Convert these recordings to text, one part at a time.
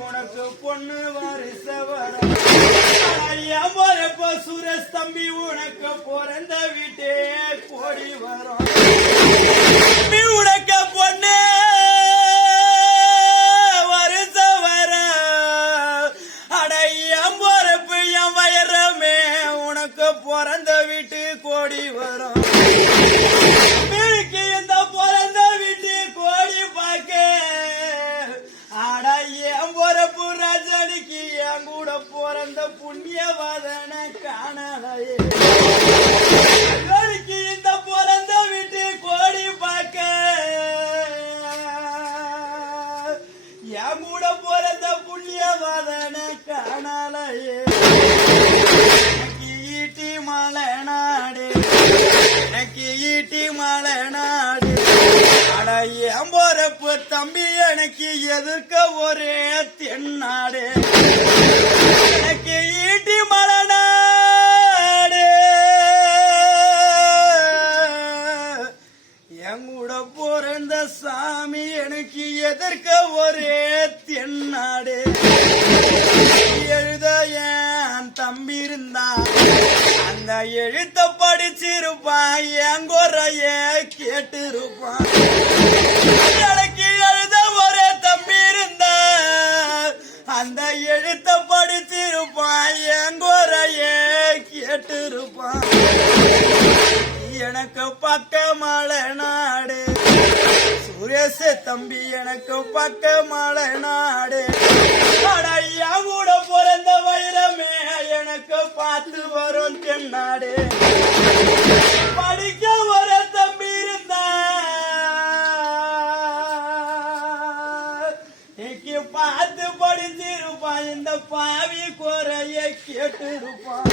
உனக்கு பொண்ணு வருஷ வரும் தம்பி உனக்கு பிறந்த வீட்டே கோடி வரும். காணலையே இந்த பிறந்த வீட்டு கோடி பார்க்க. என் கூட பிறந்த புண்ணியவாதன காணலையே. ஈட்டி மலை நாடு. எனக்கு ஈட்டி மலை நாடு. அட என் போறப்பு தம்பி எனக்கு எதிர்க்க ஒரே தென்னாடு? எனக்கு ஈட்டி என் கூட சாமி எனக்கு எதிர்க்க ஒரே தென்னாடு? எழுத என் தம்பி இருந்தான் அந்த எழுத்த படிச்சிருப்பான் என் குறைய கேட்டிருப்பான். எனக்கு பார்த்து வரும் தென்னாடு. படிக்க வர தம்பி இருந்த இன்னைக்கு பார்த்து படிச்சிருப்பான் இந்த பாவி குறைய கேட்டிருப்பான்.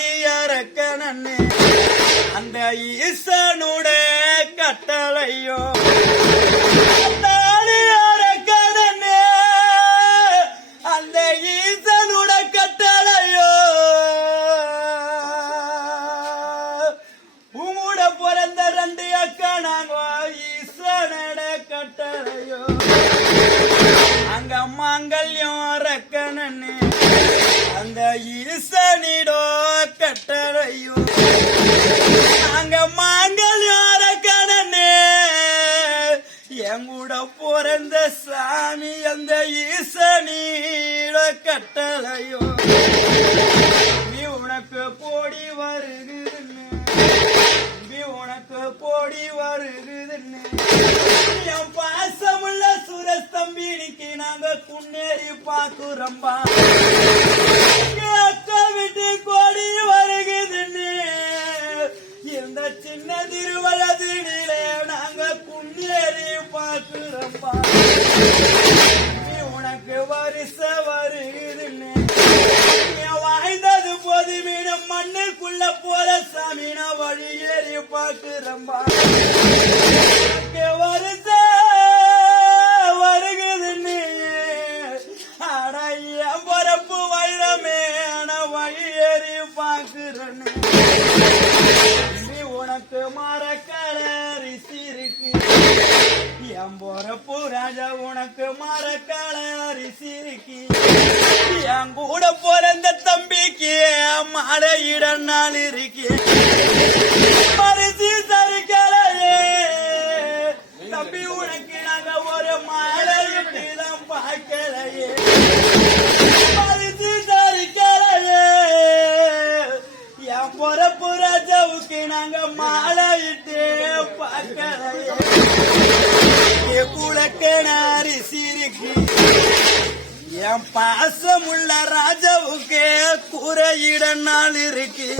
அத்தாலி அந்த ஈசனுடைய கட்டளையோ. கட்டளையோ அங்க மாங்கல்யம் ரக்கணன்னு என் கூட பிறந்த சாமி அந்த ஈசனிட கட்டளையோ. நீ உனக்கு போடி வருகுதுன்னு தம்பி உனக்கு போடி வருகுதுன்னு என் பாசமுள்ள சுரஸ் தம்பி இன்னைக்கு நாங்க குன்னேறி பாக்குறோம்பா. ஏறி பாக்குறம்பா உனக்கு வரிச வருகுதுன்னு அடைய பரப்பு வைரமே. நான் வழி உனக்கு மரக்கலரி சிரிக்கு என் பொறப்பு ராஜா உனக்கு மரக்கலரி சிரிக்கி என் கூட பிறந்த தம்பிக்கு மழையிட நாள் இருக்கி. குளக்கணாரி சிரிக்கு. என் பாசமுள்ள ராஜாவுக்கு கூரையிட நாள் இருக்கு.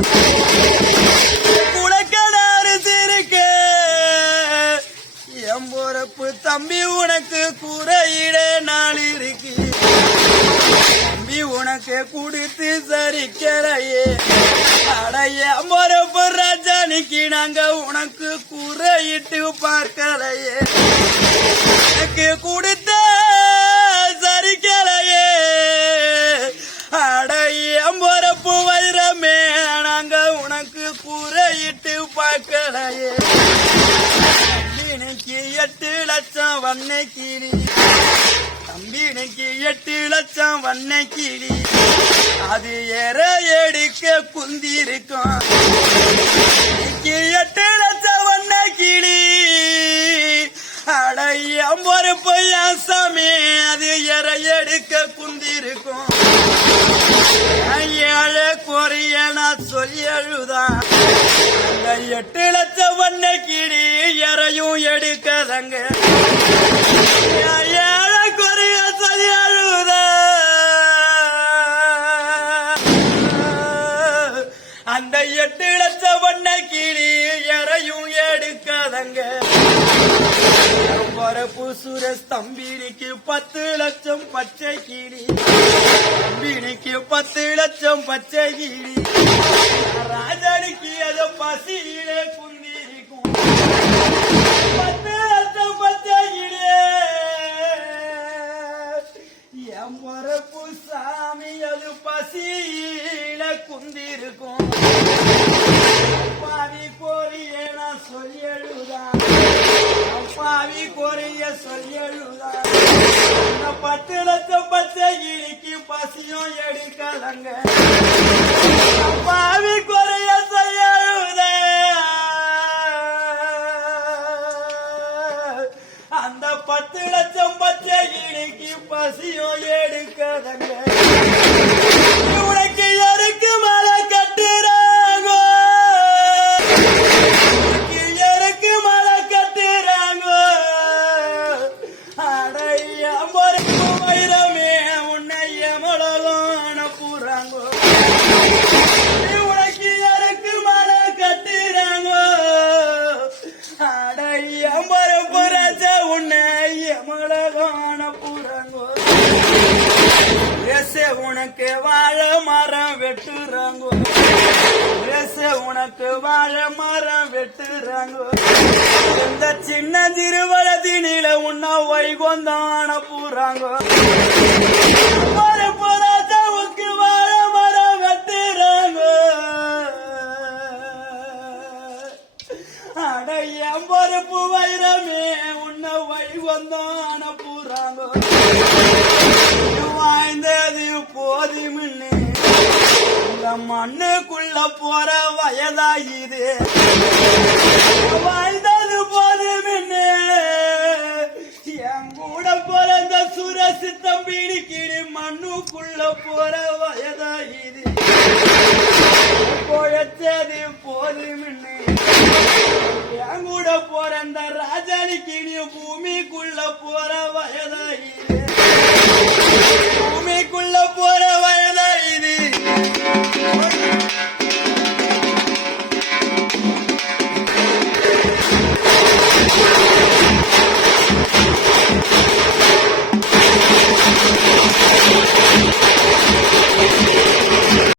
குளக்கடாறு சிரிக்கு. என் பொறப்பு தம்பி உனக்கு கூரையிட நாள் இருக்கு. தம்பி உனக்கு குடித்து சரிக்கிறையே அடைய பொறப்பு ராஜானிக்கு நாங்க உனக்கு குறையிட்டு பார்க்கலையே. எனக்கு குடித்த சரிக்கலையே. அடைய பொறப்பு வைரமே நாங்க உனக்கு குறையிட்டு பார்க்கலையே. இன்னைக்கு எட்டு லட்சம் வண்ணை நீ தம்பி இன்னைக்கு எட்டு லட்சம் வண்ண கிளி. அது ஏற எடுக்க குந்தி இருக்கும். எட்டு லட்சம் வண்ண கிளி. அடைய ஒரு என் சாமி. அது எற எடுக்க குந்தி இருக்கும். ஏழை குறைய நான் சொல்லி அழுதான். எட்டு லட்சம் வண்ண கிளி எறையும் எடுக்கதங்க எட்டு லட்சம் வண்ண கிளி எறையும் எடுக்காதங்க. பரப்பு சுரேஷ் தம்பினிக்கு பத்து லட்சம் பச்சை கிளி. தம்பினிக்கு பத்து லட்சம் பச்சை கிளி. ராஜனுக்கு அதை பசியிலே பசியும் எடுக்கலங்க அப்பாவி உனக்கு வாழ மரம் வெட்டுறாங்க. இந்த சின்ன திருவளத்தினில உன்ன வைகொந்தான பூராங்க. பொறுப்பு வைரம் மண்ணுக்குள்ள போற வயதாகிது வாழ்ந்தது போதுமின்னு என் கூட பிறந்த சுரசு தம்பிடிக்கிடு மண்ணுக்குள்ள போற